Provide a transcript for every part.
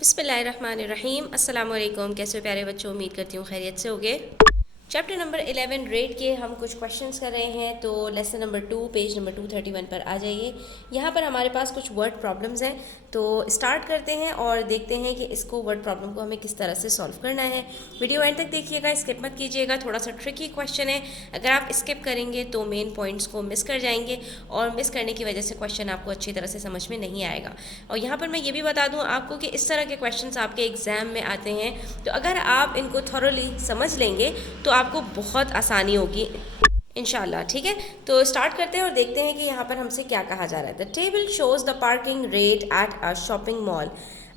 बिस्मिल्लाहिर्रहमानिर्रहीम। अस्सलाम वालेकुम। कैसे हो प्यारे बच्चों, उम्मीद करती हूँ खैरियत से होगे। चैप्टर नंबर 11 रेट के हम कुछ क्वेश्चंस कर रहे हैं, तो लेसन नंबर 2 पेज नंबर 231 पर आ जाइए। यहाँ पर हमारे पास कुछ वर्ड प्रॉब्लम्स हैं, तो स्टार्ट करते हैं और देखते हैं कि इसको वर्ड प्रॉब्लम को हमें किस तरह से सॉल्व करना है। वीडियो एंड तक देखिएगा, स्किप मत कीजिएगा। थोड़ा सा ट्रिकी क्वेश्चन है, अगर आप स्किप करेंगे तो मेन पॉइंट्स को मिस कर जाएंगे और मिस करने की वजह से क्वेश्चन आपको अच्छी तरह से समझ में नहीं आएगा। और यहाँ पर मैं ये भी बता दूँ आपको कि इस तरह के क्वेश्चन आपके एग्जाम में आते हैं, तो अगर आप इनको थॉरोली समझ लेंगे तो आपको बहुत आसानी होगी इंशाल्लाह। ठीक है, तो स्टार्ट करते हैं और देखते हैं कि यहाँ पर हमसे क्या कहा जा रहा है। The table shows the parking rate at a shopping mall.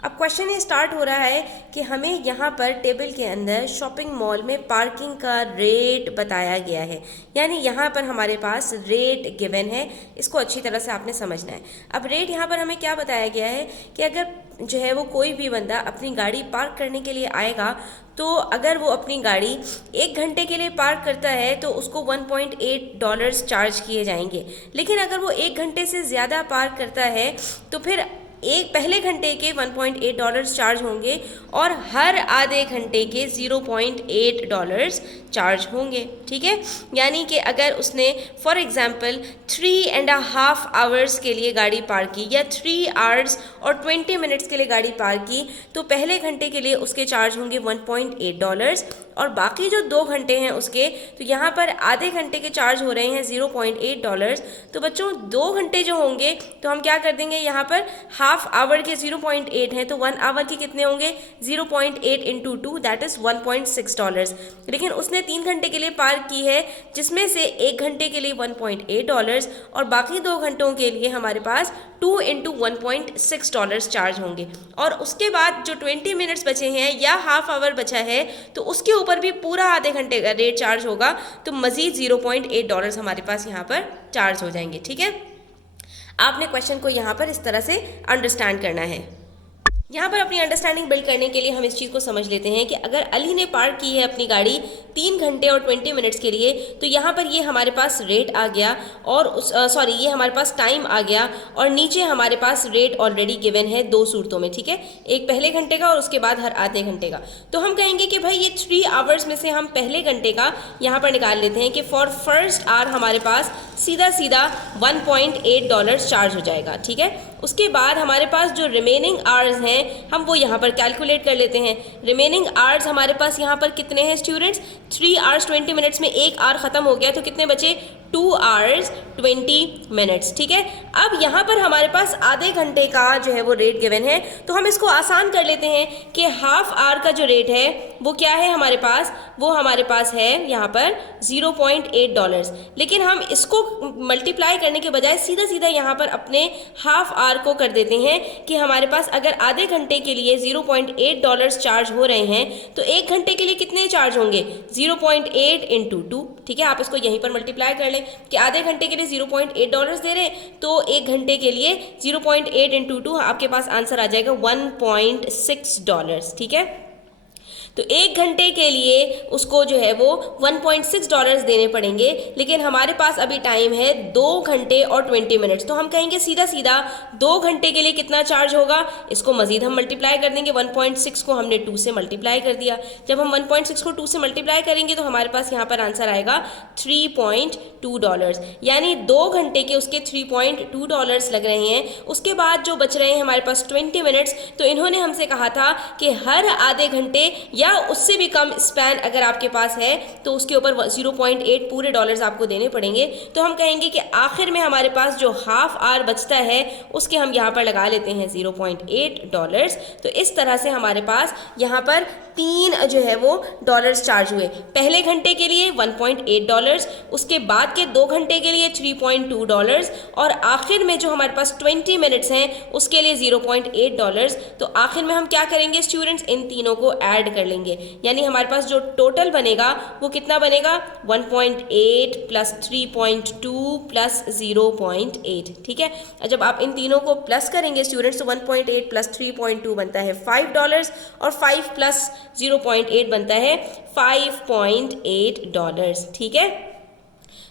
अब क्वेश्चन ये स्टार्ट हो रहा है कि हमें यहाँ पर टेबल के अंदर शॉपिंग मॉल में पार्किंग का रेट बताया गया है, यानी यहाँ पर हमारे पास रेट गिवन है। इसको अच्छी तरह से आपने समझना है। अब रेट यहाँ पर हमें क्या बताया गया है कि अगर जो है वो कोई भी बंदा अपनी गाड़ी पार्क करने के लिए आएगा, तो अगर वो अपनी गाड़ी 1 घंटे के लिए पार्क करता है तो उसको $1.8 चार्ज किए जाएंगे। लेकिन अगर वो 1 घंटे से ज़्यादा पार्क करता है तो फिर पहले घंटे के $1.8 चार्ज होंगे और हर आधे घंटे के $0.8 चार्ज होंगे। ठीक है, यानी कि अगर उसने फॉर एग्जांपल 3.5 आवर्स के लिए गाड़ी पार्क की या 3 आवर्स और 20 मिनट्स के लिए गाड़ी पार्क की, तो पहले घंटे के लिए उसके चार्ज होंगे $1.8 और बाकी जो 2 घंटे हैं उसके, तो यहाँ पर आधे घंटे के चार्ज हो रहे हैं $0.8। तो बच्चों 2 घंटे जो होंगे तो हम क्या कर देंगे, यहाँ पर हाफ आवर के 0.8 हैं तो 1 आवर के कितने होंगे, 0.8 इंटू 2 दैट इज़ $1.6। लेकिन उसने 3 घंटे के लिए पार्क की है, जिसमें से 1 घंटे के लिए $1.8 और बाकी 2 घंटों के लिए हमारे पास 2 इंटू $1.6 चार्ज होंगे। और उसके बाद जो 20 मिनट्स बचे हैं या हाफ आवर बचा है, तो उसके ऊपर भी पूरा आधे घंटे का रेट चार्ज होगा, तो मजीद $0.8 हमारे पास यहाँ पर चार्ज हो जाएंगे। ठीक है, आपने क्वेश्चन को यहाँ पर इस तरह से अंडरस्टैंड करना है। यहाँ पर अपनी अंडरस्टैंडिंग बिल्ड करने के लिए हम इस चीज़ को समझ लेते हैं कि अगर अली ने पार्क की है अपनी गाड़ी 3 घंटे और 20 मिनट्स के लिए, तो यहाँ पर ये हमारे पास रेट आ गया और ये हमारे पास टाइम आ गया और नीचे हमारे पास रेट ऑलरेडी गिवन है 2 सूरतों में। ठीक है, एक पहले घंटे का और उसके बाद हर आधे घंटे का। तो हम कहेंगे कि भाई ये 3 आवर्स में से हम पहले घंटे का यहाँ पर निकाल लेते हैं कि फॉर फर्स्ट आवर हमारे पास सीधा सीधा $1.8 चार्ज हो जाएगा। ठीक है, उसके बाद हमारे पास जो रिमेनिंग आवर्स हैं हम वो यहाँ पर कैलकुलेट कर लेते हैं। रिमेनिंग आवर्स हमारे पास यहाँ पर कितने हैं स्टूडेंट्स, 3 आवर्स 20 मिनट्स में 1 आवर ख़त्म हो गया, तो कितने बचे, 2 आवर्स 20 मिनट्स। ठीक है, अब यहाँ पर हमारे पास आधे घंटे का जो है वो रेट गिवन है, तो हम इसको आसान कर लेते हैं कि हाफ आवर का जो रेट है वो क्या है हमारे पास, वो हमारे पास है यहाँ पर $0.8। लेकिन हम इसको मल्टीप्लाई करने के बजाय सीधा सीधा यहाँ पर अपने हाफ आवर को कर देते हैं कि हमारे पास अगर आधे घंटे के लिए $0.8 चार्ज हो रहे हैं, तो 1 घंटे के लिए कितने चार्ज होंगे, 0.8 इंटू 2। ठीक है, आप इसको यहीं पर मल्टीप्लाई कर लें कि आधे घंटे के लिए $0.8 दे रहे हैं, तो 1 घंटे के लिए 0.8 इंटू 2 आपके पास आंसर आ जाएगा $1.6। ठीक है, तो 1 घंटे के लिए उसको जो है वो $1.6 देने पड़ेंगे, लेकिन हमारे पास अभी टाइम है 2 घंटे और 20 मिनट्स। तो हम कहेंगे सीधा सीधा 2 घंटे के लिए कितना चार्ज होगा, इसको मजीद हम मल्टीप्लाई कर देंगे। 1.6 को हमने 2 से मल्टीप्लाई कर दिया। जब हम 1.6 को 2 से मल्टीप्लाई करेंगे तो हमारे पास यहाँ पर आंसर आएगा $3.2, यानी 2 घंटे के उसके $3.2 लग रहे हैं। उसके बाद जो बच रहे हैं हमारे पास 20 मिनट्स, तो इन्होंने हमसे कहा था कि हर आधे घंटे या उससे भी कम स्पैन अगर आपके पास है तो उसके ऊपर 0.8 पूरे डॉलर्स आपको देने पड़ेंगे। तो हम कहेंगे कि आखिर में हमारे पास जो हाफ आवर बचता है उसके हम यहाँ पर लगा लेते हैं $0.8। तो इस तरह से हमारे पास यहाँ पर 3 जो है वो डॉलर्स चार्ज हुए। पहले घंटे के लिए $1.8, उसके बाद के 2 घंटे के लिए $3.2 और आखिर में जो हमारे पास 20 मिनट्स हैं उसके लिए $0.8। तो आखिर में हम क्या करेंगे स्टूडेंट्स, इन तीनों को ऐड कर लेंगे, यानी हमारे पास जो टोटल बनेगा वो कितना बनेगा, 1.8 प्लस 3.2 प्लस 0.8। ठीक है, जब आप इन तीनों को प्लस करेंगे स्टूडेंट्स, तो 1.8 प्लस 3.2 बनता है $5 और 5 प्लस 0.8 बनता है $5.8। ठीक है,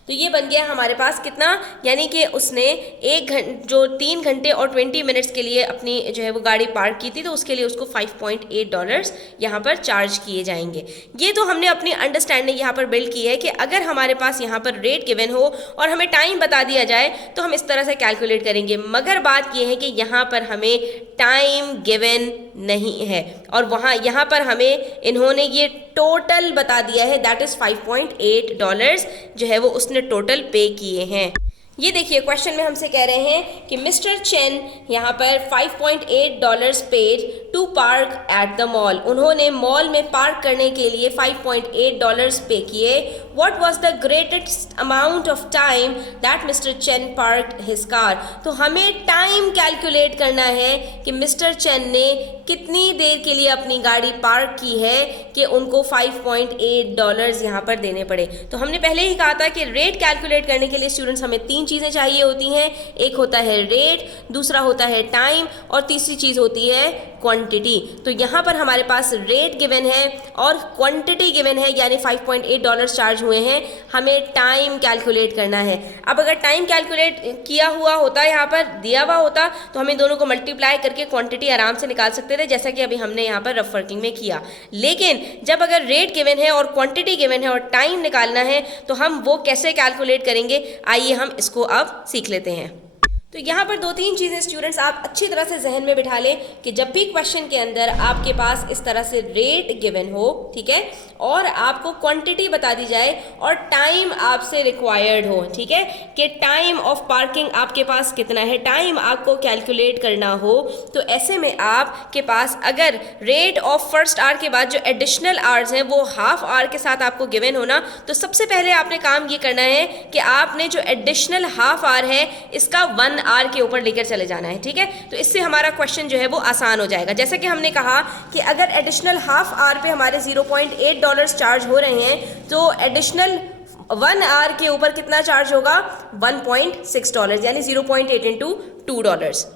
तो ये बन गया हमारे पास कितना, यानी कि उसने 3 घंटे और 20 मिनट्स के लिए अपनी जो है वो गाड़ी पार्क की थी, तो उसके लिए उसको $5.8 यहाँ पर चार्ज किए जाएंगे। ये तो हमने अपनी अंडरस्टैंडिंग यहाँ पर बिल्ड की है कि अगर हमारे पास यहाँ पर रेट गिवन हो और हमें टाइम बता दिया जाए तो हम इस तरह से कैलकुलेट करेंगे। मगर बात ये है कि यहाँ पर हमें टाइम गिवन नहीं है और यहाँ पर हमें इन्होंने ये टोटल बता दिया है, दैट इज़ $5.8 जो है वो उसने टोटल पे किए हैं। ये देखिए क्वेश्चन में हमसे कह रहे हैं कि मिस्टर चेन यहाँ पर $5.8 paid to park at the mall, उन्होंने मॉल में पार्क करने के लिए $5.8 पे किए। What was the greatest amount of time that Mr Chen park his car, तो हमें टाइम कैलकुलेट करना है कि मिस्टर चेन ने कितनी देर के लिए अपनी गाड़ी पार्क की है कि उनको $5.8 यहाँ पर देने पड़े। तो हमने पहले ही कहा था कि रेट कैलकुलेट करने के लिए स्टूडेंट्स हमें 3 चीज़ें चाहिए होती हैं, एक होता है रेट, दूसरा होता है टाइम और तीसरी चीज़ होती है क्वांटिटी। तो यहाँ पर हमारे पास रेट गिवन है और क्वांटिटी गिवन है, यानी $5.8 चार्ज हुए हैं, हमें टाइम कैलकुलेट करना है। अब अगर टाइम कैलकुलेट किया हुआ होता, यहाँ पर दिया हुआ होता, तो हमें दोनों को मल्टीप्लाई करके क्वांटिटी आराम से निकाल सकते थे, जैसा कि अभी हमने यहाँ पर रफ वर्किंग में किया। लेकिन जब अगर रेट गिवन है और क्वांटिटी गिवन है और टाइम निकालना है तो हम वो कैसे कैलकुलेट करेंगे, आइए हम इसको अब सीख लेते हैं। तो यहाँ पर 2-3 चीज़ें स्टूडेंट्स आप अच्छी तरह से जहन में बिठा लें कि जब भी क्वेश्चन के अंदर आपके पास इस तरह से रेट गिवन हो, ठीक है, और आपको क्वांटिटी बता दी जाए और टाइम आपसे रिक्वायर्ड हो, ठीक है, कि टाइम ऑफ पार्किंग आपके पास कितना है, टाइम आपको कैलकुलेट करना हो, तो ऐसे में आपके पास अगर रेट ऑफ फर्स्ट आवर के बाद जो एडिशनल आवर्स हैं वो हाफ आवर के साथ आपको गिवन होना, तो सबसे पहले आपने काम ये करना है कि आपने जो एडिशनल हाफ आवर है इसका 1 आवर के ऊपर लेकर चले जाना है, ठीक है। तो इससे हमारा क्वेश्चन जो है वो आसान हो जाएगा। जैसे कि हमने कहा कि अगर एडिशनल हाफ आवर पे हमारे $0.8 चार्ज हो रहे हैं तो एडिशनल 1 आवर के ऊपर कितना चार्ज होगा, $1.6, यानी 0.8 इंटू $2।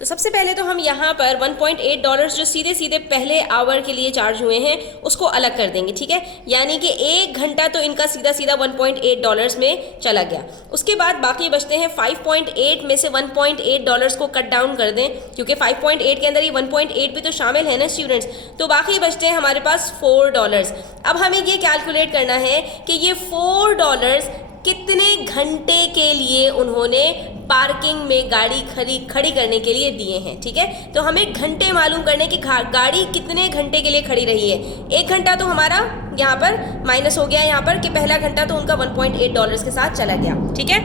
तो सबसे पहले तो हम यहाँ पर $1.8 जो सीधे सीधे पहले आवर के लिए चार्ज हुए हैं उसको अलग कर देंगे, ठीक है, यानी कि 1 घंटा तो इनका सीधा सीधा $1.8 में चला गया। उसके बाद बाकी बचते हैं 5.8 में से $1.8 को कट डाउन कर दें, क्योंकि 5.8 के अंदर ये 1.8 भी तो शामिल है ना स्टूडेंट्स, तो बाकी बचते हैं हमारे पास $4। अब हमें ये कैलकुलेट करना है कि ये $4 कितने घंटे के लिए उन्होंने पार्किंग में गाड़ी खड़ी करने के लिए दिए हैं, ठीक है। तो हमें घंटे मालूम करने की गाड़ी कितने घंटे के लिए खड़ी रही है। 1 घंटा तो हमारा यहाँ पर माइनस हो गया, यहाँ पर कि पहला घंटा तो उनका $1.8 के साथ चला गया, ठीक है।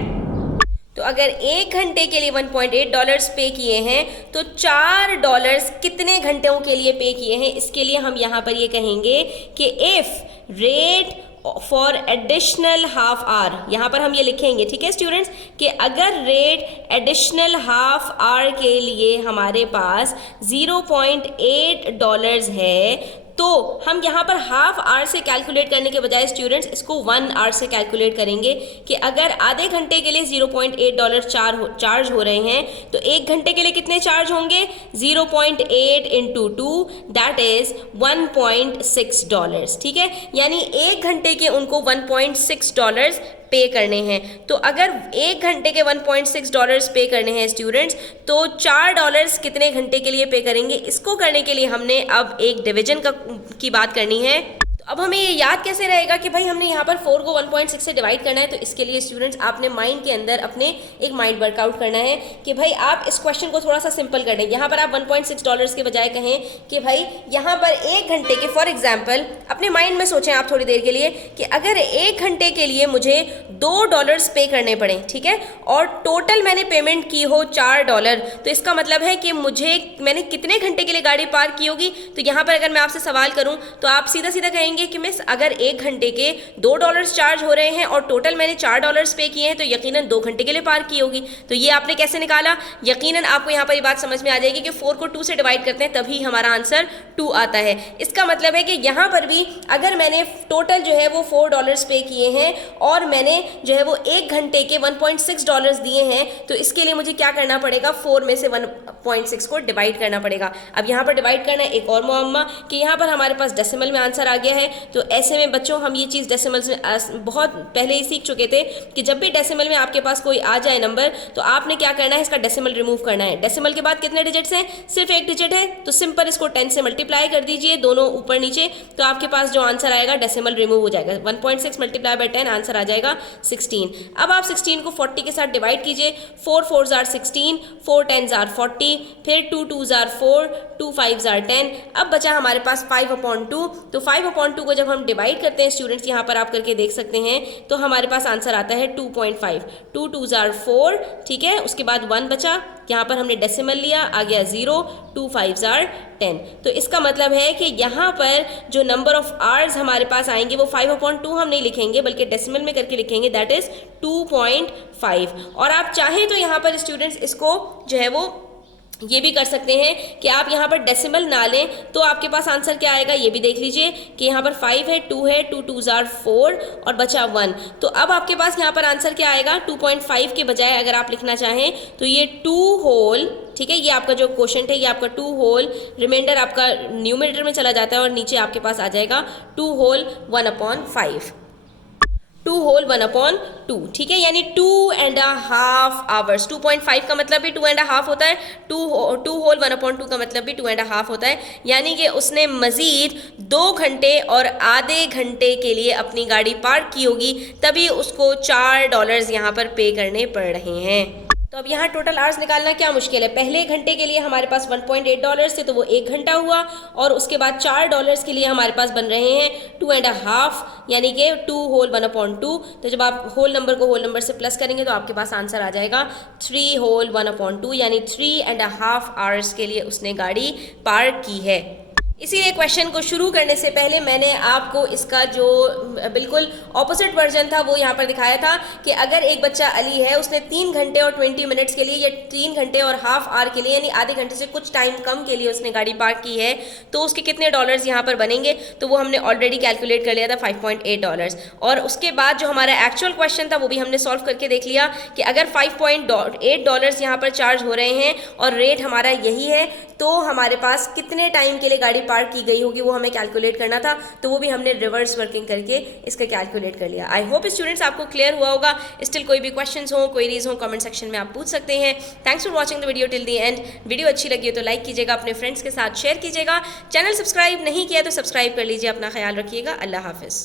तो अगर 1 घंटे के लिए $1.8 पे किए हैं तो $4 कितने घंटों के लिए पे किए हैं, इसके लिए हम यहाँ पर ये कहेंगे कि if rate for additional half hour, यहाँ पर हम ये लिखेंगे, ठीक है स्टूडेंट्स, कि अगर रेट एडिशनल हाफ आवर के लिए हमारे पास $0.8 है तो हम यहाँ पर हाफ आवर से कैलकुलेट करने के बजाय स्टूडेंट्स इसको 1 आवर से कैलकुलेट करेंगे कि अगर आधे घंटे के लिए $0.8 चार्ज हो रहे हैं तो 1 घंटे के लिए कितने चार्ज होंगे, 0.8 इंटू 2 दैट इज $1.6, ठीक है, यानी 1 घंटे के उनको $1.6 पे करने हैं। तो अगर 1 घंटे के $1.6 पे करने हैं स्टूडेंट्स तो $4 कितने घंटे के लिए पे करेंगे, इसको करने के लिए हमने अब एक डिवीजन की बात करनी है। अब हमें ये याद कैसे रहेगा कि भाई हमने यहाँ पर 4 को 1.6 से डिवाइड करना है, तो इसके लिए स्टूडेंट्स आपने माइंड के अंदर अपने एक माइंड वर्कआउट करना है कि भाई आप इस क्वेश्चन को थोड़ा सा सिंपल कर दें। यहाँ पर आप $1.6 के बजाय कहें कि भाई यहाँ पर 1 घंटे के, फॉर एग्जाम्पल अपने माइंड में सोचें आप थोड़ी देर के लिए कि अगर 1 घंटे के लिए मुझे $2 पे करने पड़े, ठीक है, और टोटल मैंने पेमेंट की हो $4, तो इसका मतलब है कि मैंने कितने घंटे के लिए गाड़ी पार्क की होगी। तो यहाँ पर अगर मैं आपसे सवाल करूँ तो आप सीधा सीधा कहेंगे कि मिस अगर 1 घंटे के $2 चार्ज हो रहे हैं और टोटल मैंने $4 पे किए हैं तो यकीनन 2 घंटे के लिए पार्क की होगी। तो ये आपने कैसे निकाला, यकीनन आपको यहाँ पर ये बात समझ में आ जाएगी कि 4 को 2 से डिवाइड करते हैं तभी हमारा आंसर 2 आता है। इसका मतलब है कि यहाँ पर भी अगर मैंने टोटल जो है वो $4 पे किए हैं और मैंने जो है वो 1 घंटे के $1.6 दिए हैं तो इसके लिए मुझे क्या करना पड़ेगा, 4 में से 1.6 को डिवाइड करना पड़ेगा। अब यहाँ पर डिवाइड करना एक और मुअम्मा कि यहाँ पर हमारे पास डेसिमल में आंसर आ गया है है। तो ऐसे में बच्चों हम ये चीज़ डेसिमल से बहुत पहले ही सीख चुके थे कि जब भी डेसिमल में आपके पास कोई आ जाए नंबर तो आपने क्या करना है, इसका डेसिमल रिमूव करना है। डेसिमल के बाद कितने डिजिट्स हैं, सिर्फ एक डिजिट है, तो सिंपल इसको 10 से मल्टीप्लाई कर दीजिए दोनों ऊपर नीचे, तो आपके पास जो आंसर आएगा डेसिमल रिमूव हो जाएगा। 1.6 मल्टीप्लाई बाय 10 आंसर आ जाएगा 16। अब आप 16 को 40 के साथ डिवाइड कीजिए। 4 4s are 16, 4 10s are 40, फिर 2 2s are 4, 2 5s are 10। अब बचा हमारे पास 5/2। तो 5/2 को जब हम डिवाइड करते हैं स्टूडेंट्स, यहाँ पर आप करके देख सकते हैं, तो हमारे पास आंसर आता है 2.5। 2 2s are 4, ठीक है, उसके बाद 1 बचा, यहाँ पर हमने डेसिमल लिया, आ गया 0, 2 5s are 10। तो इसका मतलब है कि यहाँ पर जो नंबर ऑफ आवर्स हमारे पास आएंगे वो 5/2 हम नहीं लिखेंगे बल्कि डेसिमल में करके लिखेंगे, दैट इज 2.5। और आप चाहें तो यहाँ पर स्टूडेंट्स इसको जो है वो ये भी कर सकते हैं कि आप यहाँ पर डेसिमल ना लें, तो आपके पास आंसर क्या आएगा ये भी देख लीजिए कि यहाँ पर 5 है, 2 है, 2 2s are 4 और बचा 1। तो अब आपके पास यहाँ पर आंसर क्या आएगा, 2.5 के बजाय अगर आप लिखना चाहें तो ये 2 होल, ठीक है, ये आपका जो क्वोशंट है ये आपका 2 होल, रिमाइंडर आपका न्यूमरेटर में चला जाता है और नीचे आपके पास आ जाएगा 2 होल 1/5। 2 होल 1/2, ठीक है, यानी 2.5 आवर्स। 2.5 का मतलब भी 2.5 होता है, 2 होल 1/2 का मतलब भी 2.5 होता है, यानी कि उसने मज़ीद 2 घंटे और आधे घंटे के लिए अपनी गाड़ी पार्क की होगी, तभी उसको $4 यहाँ पर पे करने पड़ रहे हैं। तो अब यहाँ टोटल आवर्स निकालना क्या मुश्किल है। पहले घंटे के लिए हमारे पास $1.8 थे तो वो 1 घंटा हुआ, और उसके बाद $4 के लिए हमारे पास बन रहे हैं 2.5, यानी कि 2 होल 1/2। तो जब आप होल नंबर को होल नंबर से प्लस करेंगे तो आपके पास आंसर आ जाएगा 3 होल 1/2, यानी 3.5 आवर्स के लिए उसने गाड़ी पार्क की है। इसीलिए क्वेश्चन को शुरू करने से पहले मैंने आपको इसका जो बिल्कुल ऑपोजिट वर्जन था वो यहाँ पर दिखाया था कि अगर एक बच्चा अली है, उसने 3 घंटे और 20 मिनट्स के लिए या 3 घंटे और हाफ आवर के लिए यानी आधे घंटे से कुछ टाइम कम के लिए उसने गाड़ी पार्क की है, तो उसके कितने डॉलर्स यहाँ पर बनेंगे, तो वो हमने ऑलरेडी कैलकुलेट कर लिया था $5.8। और उसके बाद जो हमारा एक्चुअल क्वेश्चन था वो भी हमने सॉल्व करके देख लिया कि अगर $5.8 यहाँ पर चार्ज हो रहे हैं और रेट हमारा यही है, तो हमारे पास कितने टाइम के लिए गाड़ी पार्क की गई होगी वो हमें कैलकुलेट करना था, तो वो भी हमने रिवर्स वर्किंग करके इसका कैलकुलेट कर लिया। आई होप स्टूडेंट्स आपको क्लियर हुआ होगा। स्टिल कोई भी क्वेश्चंस हो, क्वेरीज हो, कमेंट सेक्शन में आप पूछ सकते हैं। Thanks for watching the video till the end. Video अच्छी लगी हो तो लाइक कीजिएगा, अपने फ्रेंड्स के साथ शेयर कीजिएगा, चैनल सब्सक्राइब नहीं किया तो सब्सक्राइब कर लीजिए। अपना ख्याल रखिएगा, अल्लाह हाफिज़।